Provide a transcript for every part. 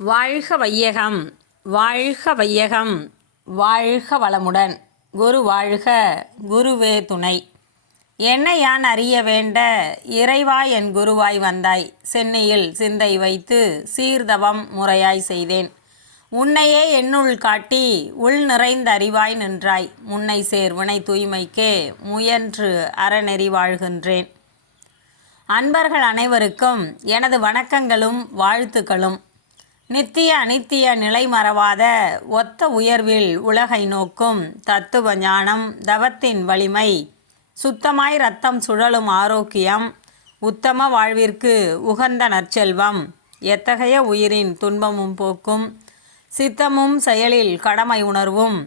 வாழ்க வையகம், வாழ்க வையகம், வாழ்க வளமுடன். குரு வாழ்க, குருவே துணை. என்னை யான் அறிய வேண்ட இறைவா என் குருவாய் வந்தாய். சென்னையில் சிந்தை வைத்து சீர்தவம் முறையாய் செய்தேன். உன்னையே என்னுள் காட்டி உள் நிறைந்த அறிவாய் நின்றாய். முன்னை சேர் வினை தூய்மைக்கே முயன்று அறநெறி வாழ்கின்றேன். அன்பர்கள் அனைவருக்கும் எனது வணக்கங்களும் வாழ்த்துக்களும். நித்திய அனித்திய நிலை மறவாத ஒத்த உயர்வில் உலகை நோக்கும் தத்துவ ஞானம், தவத்தின் வலிமை, சுத்தமாய் இரத்தம் சுழலும் ஆரோக்கியம், உத்தம வாழ்விற்கு உகந்த நற்செல்வம், எத்தகைய உயிரின் துன்பமும் போக்கும் சித்தமும் செயலில் கடமை உணர்வும்,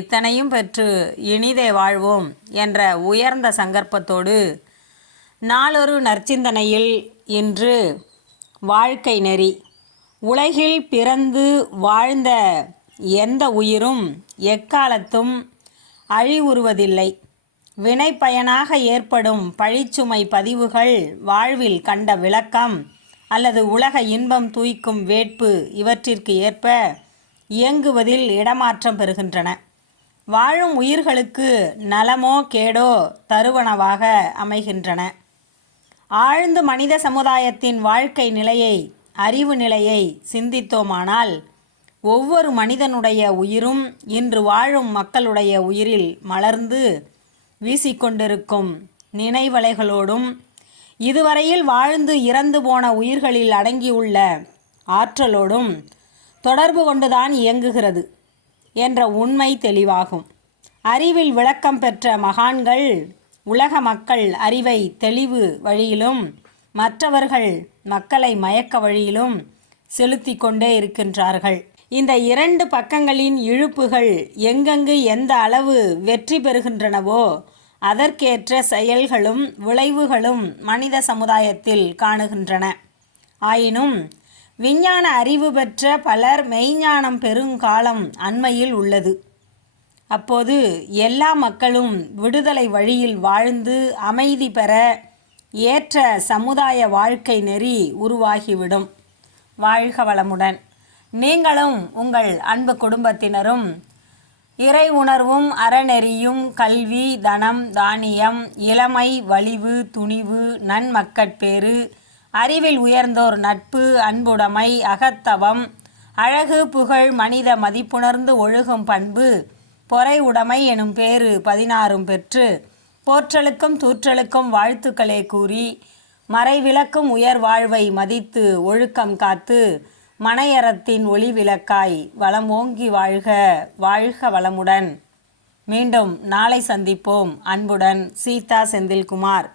இத்தனையும் பெற்று இனிதே வாழ்வோம் என்ற உயர்ந்த சங்கற்பத்தோடு நாளொரு நற்சிந்தனையில் இன்று வாழ்க்கை நெறி. உலகில் பிறந்து வாழ்ந்த எந்த உயிரும் எக்காலத்தும் அழிவுறுவதில்லை. வினைப்பயனாக ஏற்படும் பழிச்சுமை பதிவுகள் வாழ்வில் கண்ட விளக்கம் அல்லது உலக இன்பம் தூய்க்கும் வேட்பு இவற்றிற்கு ஏற்ப இயங்குவதில் இடமாற்றம் பெறுகின்றன. வாழும் உயிர்களுக்கு நலமோ கேடோ தருவனவாக அமைகின்றன. ஆழ்ந்து மனித சமுதாயத்தின் வாழ்க்கை நிலையை, அறிவு நிலையை சிந்தித்தோமானால் ஒவ்வொரு மனிதனுடைய உயிரும் இன்று வாழும் மக்களுடைய உயிரில் மலர்ந்து வீசிக்கொண்டிருக்கும் நினைவலைகளோடும் இதுவரையில் வாழ்ந்து இறந்து போன உயிர்களில் அடங்கியுள்ள ஆற்றலோடும் தொடர்பு கொண்டுதான் இயங்குகிறது என்ற உண்மை தெளிவாகும். அறிவில் விளக்கம் பெற்ற மகான்கள் உலக மக்கள் அறிவை தெளிவு வழியிலும் மற்றவர்கள் மக்களை மயக்க வழியிலும் செலுத்தி கொண்டே இருக்கின்றார்கள். இந்த இரண்டு பக்கங்களின் இழுப்புகள் எங்கெங்கு எந்த அளவு வெற்றி பெறுகின்றனவோ அதற்கேற்ற செயல்களும் விளைவுகளும் மனித சமுதாயத்தில் காணுகின்றன. ஆயினும் விஞ்ஞான அறிவு பெற்ற பலர் மெய்ஞானம் பெருங்காலம் அண்மையில் உள்ளது. அப்போது எல்லா மக்களும் விடுதலை வழியில் வாழ்ந்து அமைதி பெற ஏற்ற சமுதாய வாழ்க்கை நெறி உருவாகிவிடும். வாழ்க வளமுடன். நீங்களும் உங்கள் அன்பு குடும்பத்தினரும் இறை உணர்வும் அறநெறியும் கல்வி, தனம், தானியம், இளமை, வலிவு, துணிவு, நன்மக்கட்பேறு, அறிவில் உயர்ந்தோர் நட்பு, அன்புடைமை, அகத்தவம், அழகு, புகழ், மனித மதிப்புணர்ந்து ஒழுகும் பண்பு, பொறை உடைமை எனும் பேறு 16 பெற்று போற்றலுக்கும் தூற்றலுக்கும் வாழ்த்துக்களே கூறி மறைவிளக்கும் உயர் வாழ்வை மதித்து ஒழுக்கம் காத்து மனையறத்தின் ஒளி விளக்காய் வளம் ஓங்கி வாழ்க. வாழ்க வளமுடன். மீண்டும் நாளை சந்திப்போம். அன்புடன், சீதா செந்தில்குமார்.